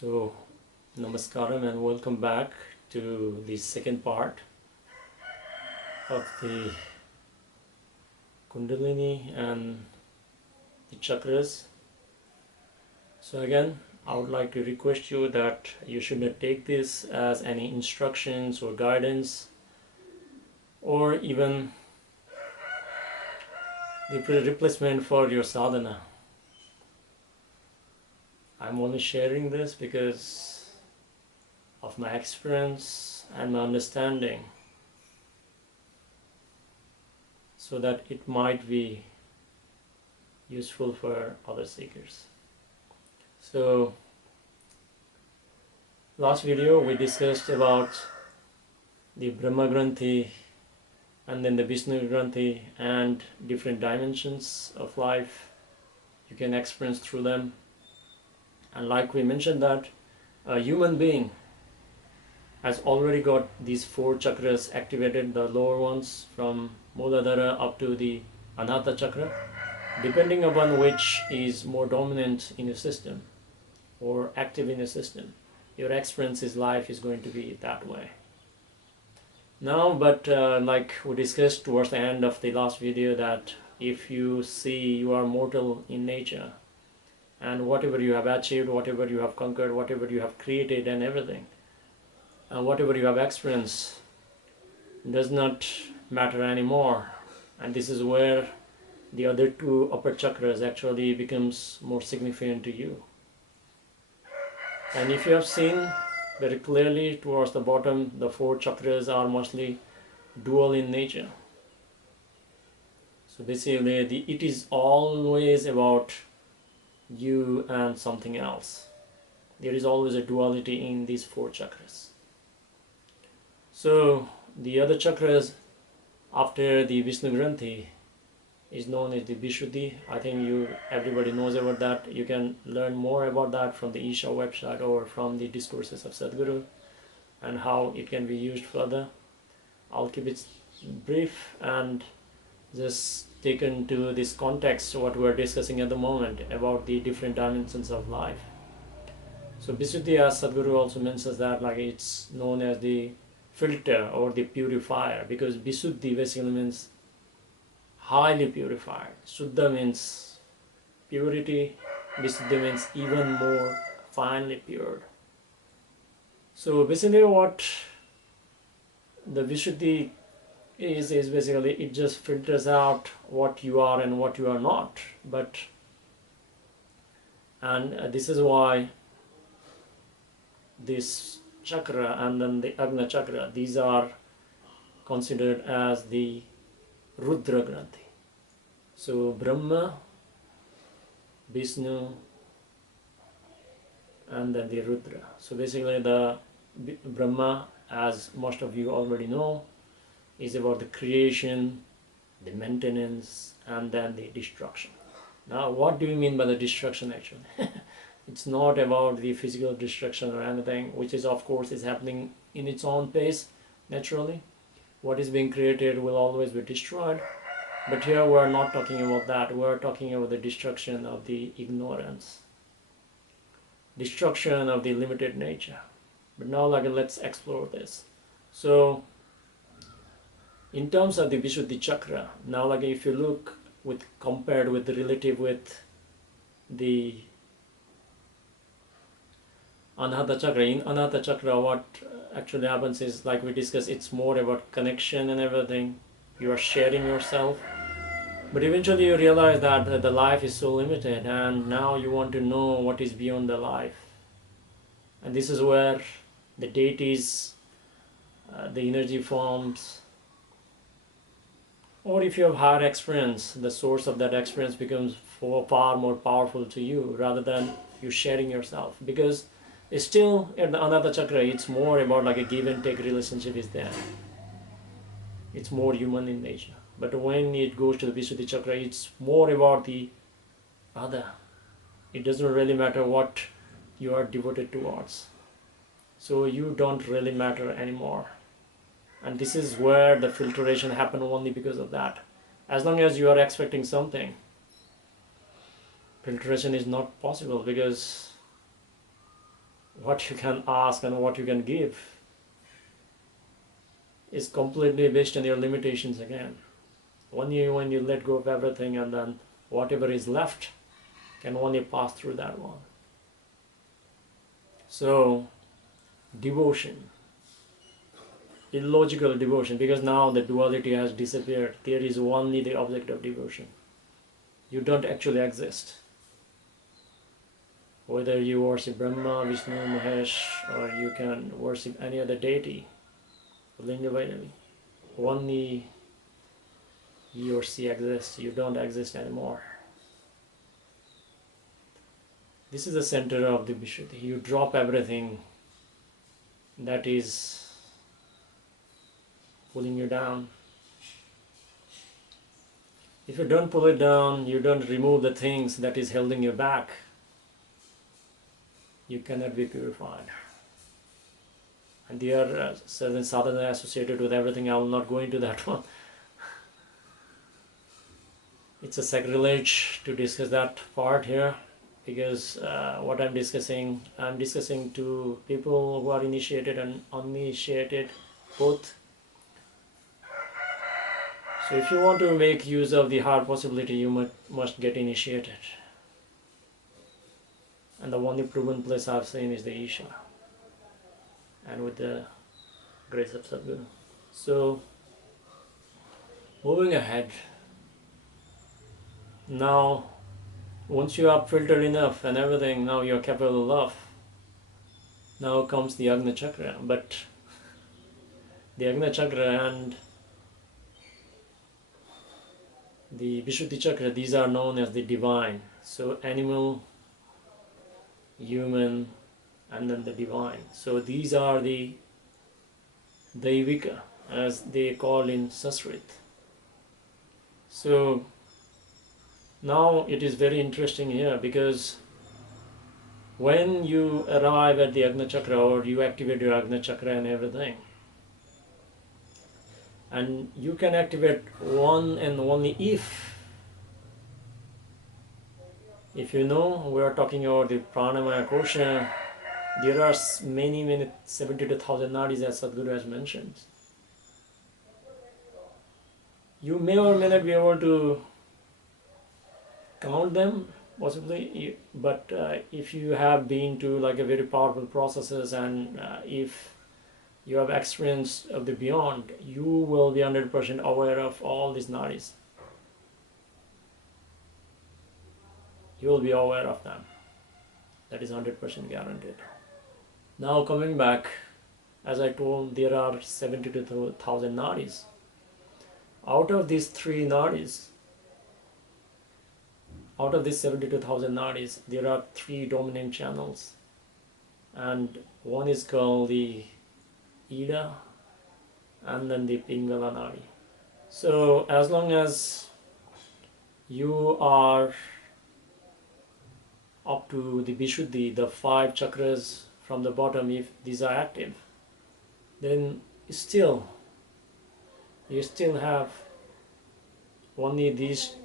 So, Namaskaram and welcome back to the second part of the Kundalini and the Chakras. So again, I would like to request you that you should not take this as any instructions or guidance or even the replacement for your sadhana. I'm only sharing this because of my experience and my understanding, so that it might be useful for other seekers. So, last video we discussed about the Brahma Granthi and then the Vishnu Granthi and different dimensions of life you can experience through them. And like we mentioned that a human being has already got these 4 chakras activated, the lower ones from Muladhara up to the Anahata Chakra, depending upon which is more dominant in your system or active in your system. Your experience's life is going to be that way. Now, but like we discussed towards the end of the last video, that if you see you are mortal in nature, and whatever you have achieved, whatever you have conquered, whatever you have created and everything, and whatever you have experienced does not matter anymore. And this is where the other 2 upper chakras actually becomes more significant to you. And if you have seen very clearly towards the bottom, the 4 chakras are mostly dual in nature. So basically it is always about you and something else. There is always a duality in these 4 chakras. So the other chakras after the Vishnu Granthi is known as the Vishuddhi. I think everybody knows about that. You can learn more about that from the Isha website or from the discourses of Sadhguru and how it can be used further. I'll keep it brief and just taken to this context what we're discussing at the moment about the different dimensions of life. So Vishuddhi, as Sadhguru also mentions that, like, it's known as the filter or the purifier, because Vishuddhi basically means highly purified. Shuddha means purity, Vishuddhi means even more finely pure. So basically what the Vishuddhi is basically, it just filters out what you are and what you are not. This is why this chakra and then the Agna Chakra, these are considered as the Rudra Granthi. So Brahma, Vishnu, and then the Rudra. So basically the Brahma, as most of you already know, is about the creation, the maintenance, and then the destruction. Now, what do you mean by the destruction actually? It's not about the physical destruction or anything, which is of course is happening in its own pace naturally. What is being created will always be destroyed. But here we are not talking about that. We are talking about the destruction of the ignorance, destruction of the limited nature. But now, like, let's explore this. So in terms of the Vishuddhi Chakra, now, like, if you look compared with the relative with the Anahata Chakra, in Anahata Chakra what actually happens is, like we discussed, it's more about connection and everything. You are sharing yourself. But eventually you realize that the life is so limited, and now you want to know what is beyond the life. And this is where the deities, the energy forms, or if you have higher experience, the source of that experience becomes far more powerful to you rather than you sharing yourself. Because it's still at the Anahata Chakra, it's more about like a give and take relationship is there. It's more human in nature. But when it goes to the Vishuddhi Chakra, it's more about the other. It doesn't really matter what you are devoted towards. So you don't really matter anymore. And this is where the filtration happens only because of that. As long as you are expecting something, filtration is not possible, because what you can ask and what you can give is completely based on your limitations again. Only when you let go of everything, and then whatever is left can only pass through that one. So, devotion, illogical devotion, because now the duality has disappeared. There is only the object of devotion. You don't actually exist. Whether you worship Brahma, Vishnu, Mahesh, or you can worship any other deity, Linga Vaidali, only he or she exists. You don't exist anymore. This is the center of the Vishuddhi. You drop everything that is pulling you down. If you don't pull it down, you don't remove the things that is holding you back, you cannot be purified. And there are certain sadhana associated with everything. I will not go into that one. It's a sacrilege to discuss that part here, because what I'm discussing to people who are initiated and uninitiated both. So if you want to make use of the hard possibility, you must get initiated. And the only proven place I've seen is the Isha, and with the grace of Sadhguru. So, moving ahead, now once you are filtered enough and everything, now you're capable of, now comes the Agna Chakra. But the Agna Chakra and the Vishuddhi Chakra, these are known as the divine. So animal, human, and then the divine. So these are the Daivika, as they call in Sanskrit. So now it is very interesting here, because when you arrive at the Agna Chakra, or you activate your Agna Chakra and everything, and you can activate one and only if you know, we are talking about the pranamaya kosha. There are many 72,000 nadis, as Sadhguru has mentioned. You may or may not be able to count them, possibly, but if you have been to like a very powerful processes, and if you have experience of the beyond, you will be 100% aware of all these nadis. You will be aware of them. That is 100% guaranteed. Now coming back, as I told, there are 72,000 nadis. Out of these 72,000 nadis, there are 3 dominant channels, and one is called the Ida, and then the Pingala nadi. So as long as you are up to the Vishuddhi, the 5 chakras from the bottom, if these are active, then you still have only these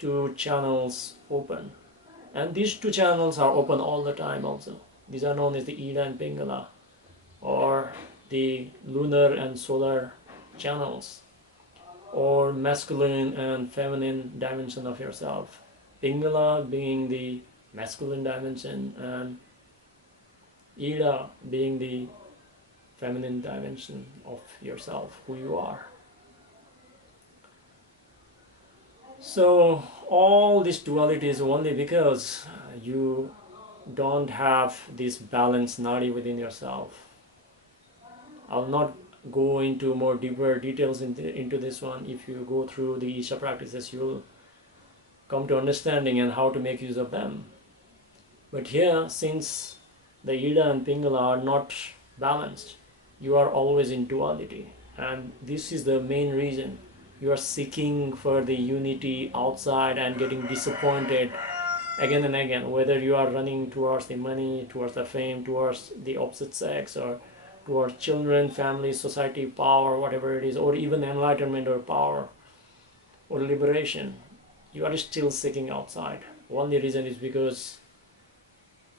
2 channels open, and these 2 channels are open all the time also. These are known as the Ida and Pingala, or the lunar and solar channels, or masculine and feminine dimension of yourself. Pingala being the masculine dimension, and Ida being the feminine dimension of yourself, who you are. So all this duality is only because you don't have this balanced nadi within yourself. I'll not go into more deeper details into this one. If you go through the Isha practices, you'll come to understanding and how to make use of them. But here, since the Ida and Pingala are not balanced, you are always in duality, and this is the main reason you are seeking for the unity outside and getting disappointed again and again, whether you are running towards the money, towards the fame, towards the opposite sex, or towards children, family, society, power, whatever it is, or even enlightenment or power or liberation. You are still seeking outside. Only reason is because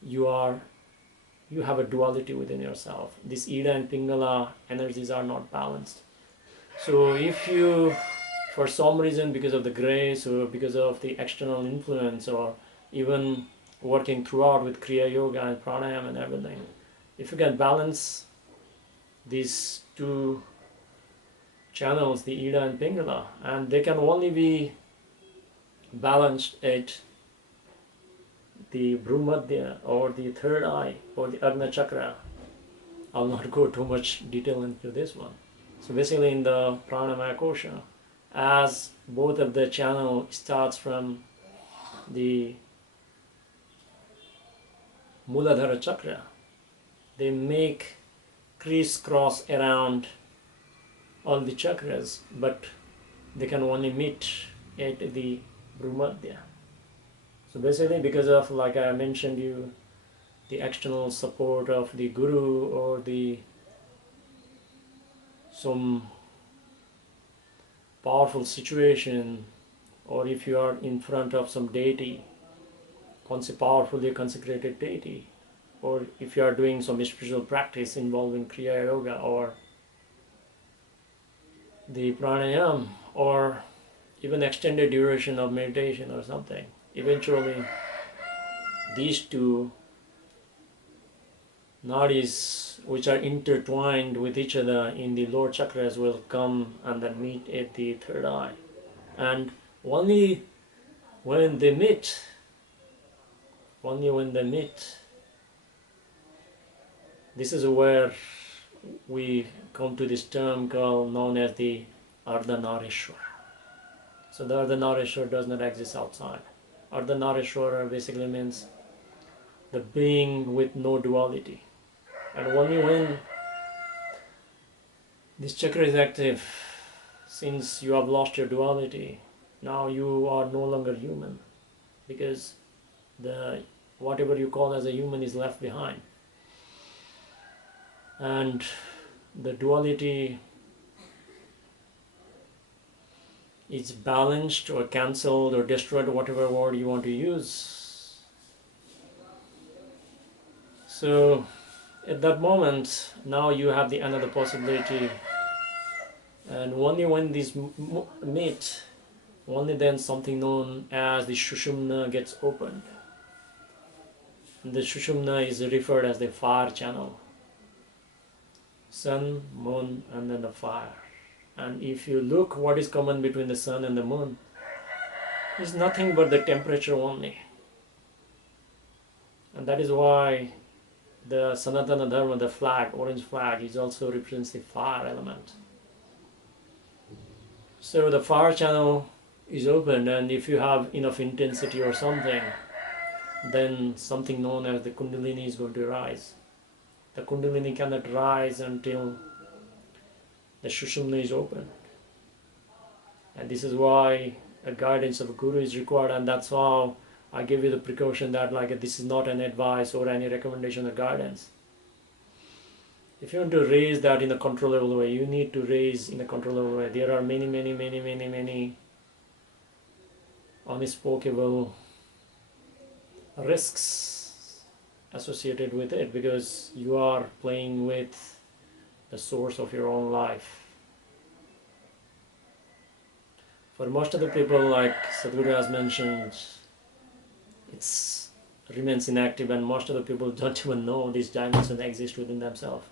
you are you have a duality within yourself. This Ida and Pingala energies are not balanced. So if you, for some reason, because of the grace or because of the external influence, or even working throughout with Kriya Yoga and Pranayama and everything, if you can balance these two channels, the Ida and Pingala, and they can only be balanced at the Bhumadhya or the third eye or the Agna Chakra. I'll not go too much detail into this one. So basically in the Pranamaya Kosha, as both of the channel starts from the Muladhara Chakra, they make crisscross around all the chakras, but they can only meet at the Bhumadhya. So basically, because of, like I mentioned you, the external support of the Guru or the some powerful situation, or if you are in front of some deity, powerfully consecrated deity, or if you are doing some spiritual practice involving Kriya Yoga or the pranayam, or even extended duration of meditation or something, eventually these two nadis, which are intertwined with each other in the lower chakras, will come and then meet at the third eye. And only when they meet, this is where we come to this term known as the Ardhanareswar. So the Ardhanareswar does not exist outside. Ardhanareswar basically means the being with no duality. And only when this chakra is active, since you have lost your duality, now you are no longer human, because the whatever you call as a human is left behind. And the duality is balanced or cancelled or destroyed, whatever word you want to use. So at that moment, now you have the another possibility, and only when these meet, only then something known as the Shushumna gets opened. And the Shushumna is referred as the fire channel. Sun, moon, and then the fire. And if you look what is common between the sun and the moon, is nothing but the temperature only. And that is why the Sanatana Dharma, the flag, orange flag, is also represents the fire element. So the fire channel is opened, and if you have enough intensity or something, then something known as the Kundalini is going to rise. The Kundalini cannot rise until the Shushumna is open. And this is why a guidance of a Guru is required, and that's how I give you the precaution that this is not an advice or any recommendation or guidance. If you want to raise that in a controllable way, you need to raise in a controllable way. There are many unspeakable risks associated with it, because you are playing with the source of your own life. For most of the people, like Sadhguru has mentioned, it remains inactive, and most of the people don't even know these dimensions exist within themselves.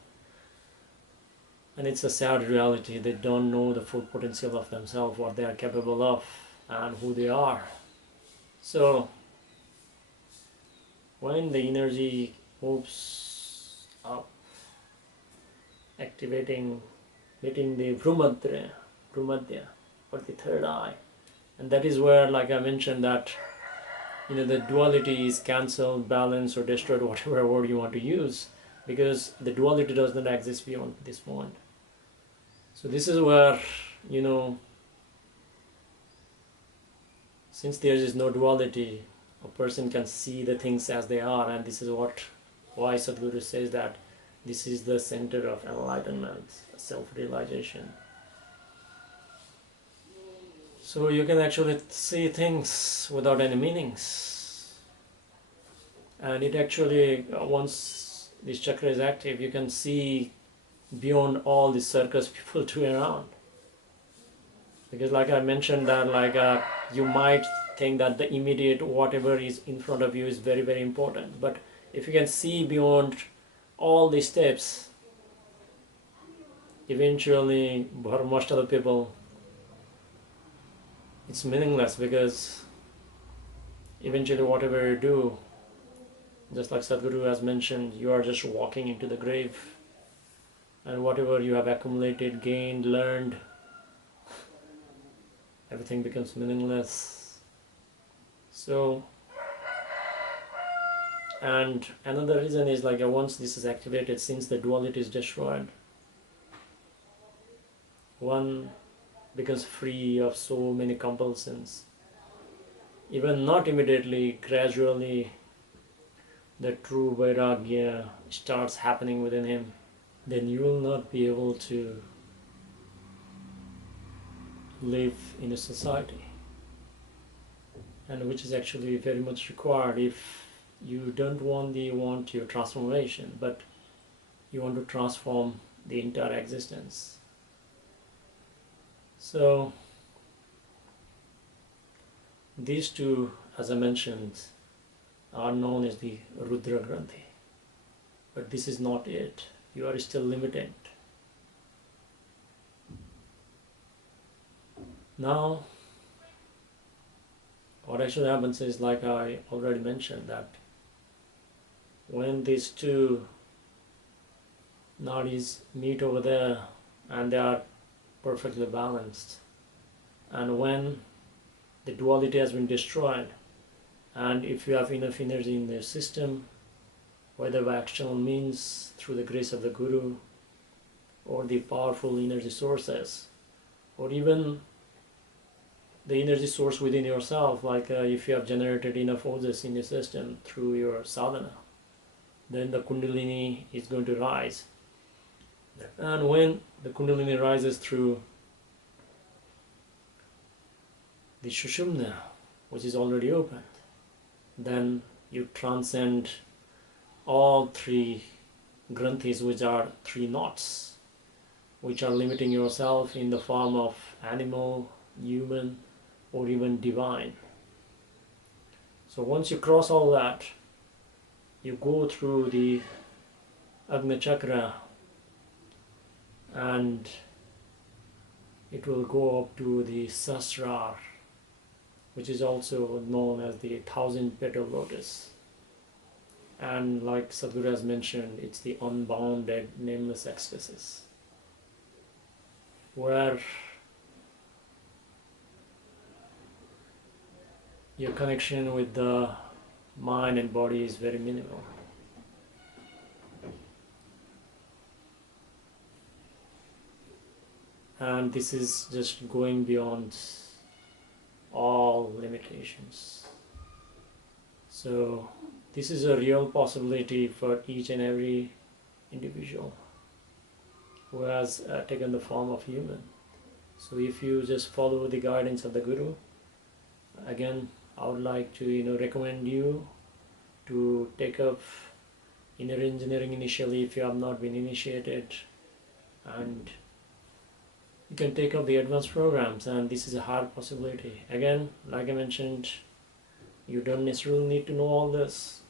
And it's a sad reality. They don't know the full potential of themselves, what they are capable of, and who they are. So when the energy moves up, activating, hitting the Bhumadhya or the third eye, and that is where, like I mentioned, that the duality is cancelled, balanced, or destroyed, whatever word you want to use, because the duality does not exist beyond this point. So this is where, since there is no duality, a person can see the things as they are, and this is why Sadhguru says that this is the center of enlightenment, self-realization. So you can actually see things without any meanings. And it actually, once this chakra is active, you can see beyond all the circus people doing around. Because like I mentioned that you might think that the immediate whatever is in front of you is very, very important. But if you can see beyond all these steps, eventually for most of the people, it's meaningless, because eventually whatever you do, just like Sadhguru has mentioned, you are just walking into the grave, and whatever you have accumulated, gained, learned, everything becomes meaningless. So, and another reason is once this is activated, since the duality is destroyed, one becomes free of so many compulsions. Even not immediately, gradually the true vairagya starts happening within him. Then you will not be able to live in a society, and which is actually very much required if you don't want your transformation, but you want to transform the entire existence. So these two, as I mentioned, are known as the Rudra Granthi, but this is not it. You are still limited. Now, what actually happens is, like I already mentioned, that when these two nadis meet over there and they are perfectly balanced, and when the duality has been destroyed, and if you have enough energy in the system, whether by external means, through the grace of the Guru, or the powerful energy sources, or even the energy source within yourself, if you have generated enough ojas in the system through your sadhana, then the Kundalini is going to rise. And when the Kundalini rises through the Shushumna, which is already opened, then you transcend all three Granthis, which are three knots, which are limiting yourself in the form of animal, human, or even divine. So once you cross all that, you go through the Agna Chakra, and it will go up to the Saharsrar, which is also known as the 1,000-petal lotus. And like Sadhguru has mentioned, it's the unbounded, nameless ecstasis, where your connection with the mind and body is very minimal. And this is just going beyond all limitations. So this is a real possibility for each and every individual who has taken the form of human. So if you just follow the guidance of the Guru, again, I would like to recommend you to take up inner engineering initially if you have not been initiated, and you can take up the advanced programs, and this is a hard possibility. Again, like I mentioned, you don't necessarily need to know all this.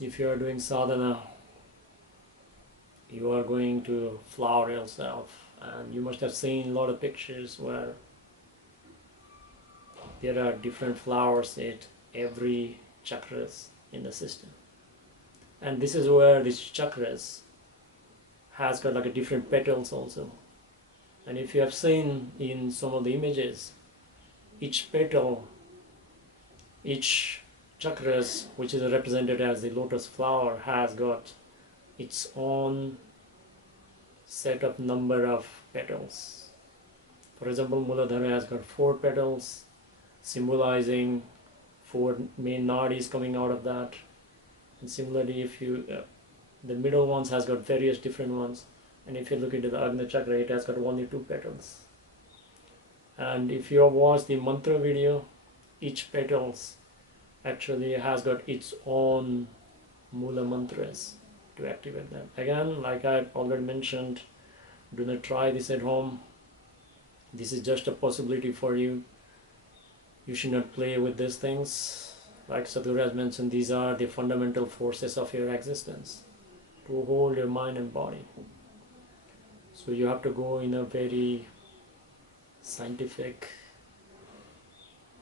If you are doing sadhana, you are going to flower yourself, and you must have seen a lot of pictures where there are different flowers at every chakras in the system. And this is where these chakras has got a different petals also. And if you have seen in some of the images, each petal, each chakras, which is represented as the lotus flower, has got its own set of number of petals. For example, Muladhara has got 4 petals, symbolizing 4 main nadis coming out of that. And similarly, if you the middle ones has got various different ones, and if you look into the Agna Chakra, it has got only 2 petals. And if you have watched the mantra video, each petals actually has got its own Mula mantras to activate them. Again, like I already mentioned, do not try this at home. This is just a possibility for you. You should not play with these things. Like Sadhguru has mentioned, these are the fundamental forces of your existence to hold your mind and body. So you have to go in a very scientific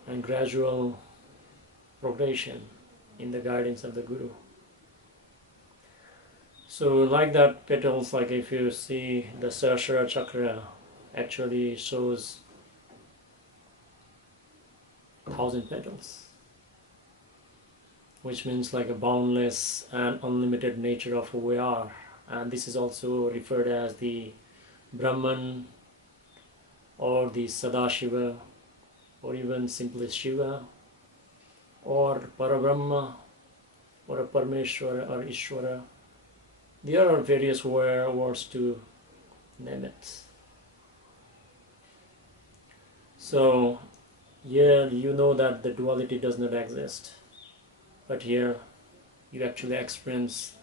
and gradual progression in the guidance of the Guru. So like that petals, like if you see the Sahasrara Chakra actually shows 1,000 petals, which means like a boundless and unlimited nature of who we are. And this is also referred as the Brahman or the Sadashiva or even simply Shiva or Parabrahma or a Parmeshwara or Ishwara. There are various words to name it. So here you know that the duality does not exist, but here you actually experience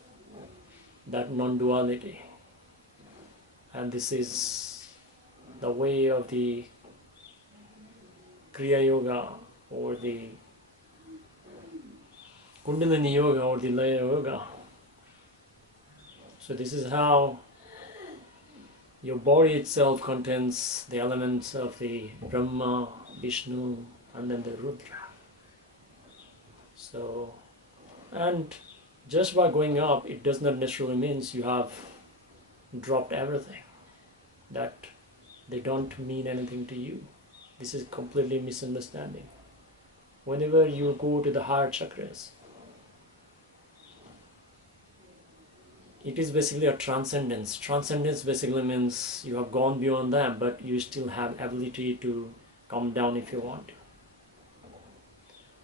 that non-duality, and this is the way of the Kriya Yoga or the Kundalini Yoga or the Laya Yoga. So this is how your body itself contains the elements of the Brahma, Vishnu, and then the Rudra. So, and just by going up, it does not necessarily means you have dropped everything, that they don't mean anything to you. This is completely misunderstanding. Whenever you go to the higher chakras, it is basically a transcendence. Transcendence basically means you have gone beyond them, but you still have ability to come down if you want to.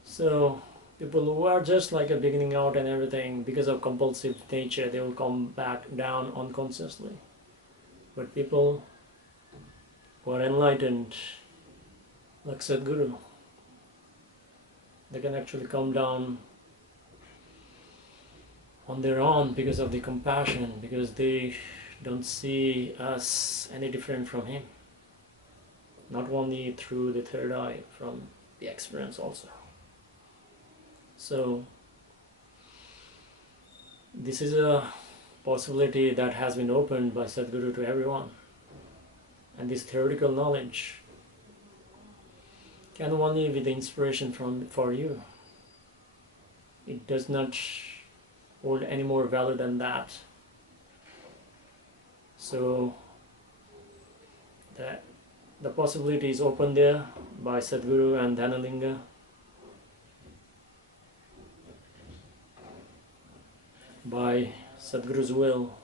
So people who are just like a beginning out and everything, because of compulsive nature, they will come back down unconsciously. But people who are enlightened, like Sadhguru, they can actually come down on their own because of the compassion, because they don't see us any different from him. Not only through the third eye, from the experience also. So this is a possibility that has been opened by Sadhguru to everyone. And this theoretical knowledge can only be the inspiration for you. It does not hold any more value than that. So the possibility is open there by Sadhguru and Dhanalinga. By Sadhguru's will,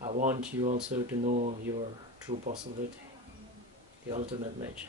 I want you also to know your true possibility, the ultimate nature.